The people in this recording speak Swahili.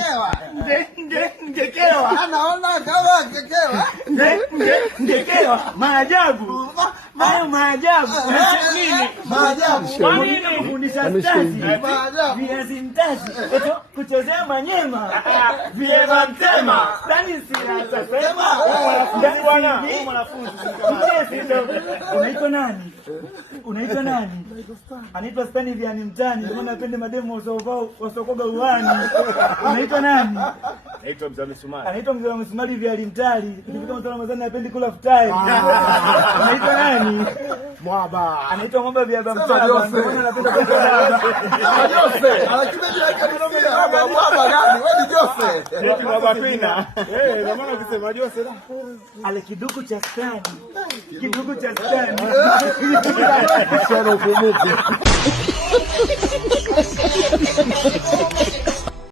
ngekewa. Ngekewa. Anaona kama ngekewa. Ngekewa. Maajabu. Hayo maajabu. Nini? Maajabu. Kwa nini kufundisha stazi? Maajabu. Viazi mtazi. Kuchezea manyema. Vileva mtema. Tani siasa sema. Mwanafunzi. Unaitwa nani? Unaitwa nani? Anaitwa Stani Viani Mtani. Ndio maana napenda mademo wasokoga uani. Unaitwa nani? Naitwa Mzee Misumari. Anaitwa Mzee Misumari Viani Mtali. Nikifika msala mazani napenda kula futai. Unaitwa nani? Mwaba. Anaitwa Mwaba Viaba Mtali. Ndio maana napenda kula futai. Jose. Anakimeje kama Mwaba gani? Wewe ni Jose. Eti Mwaba Pina. Ndio maana ukisema Jose la. Ale kiduku cha Stani. Kiduku cha Stani. Sana upumuke.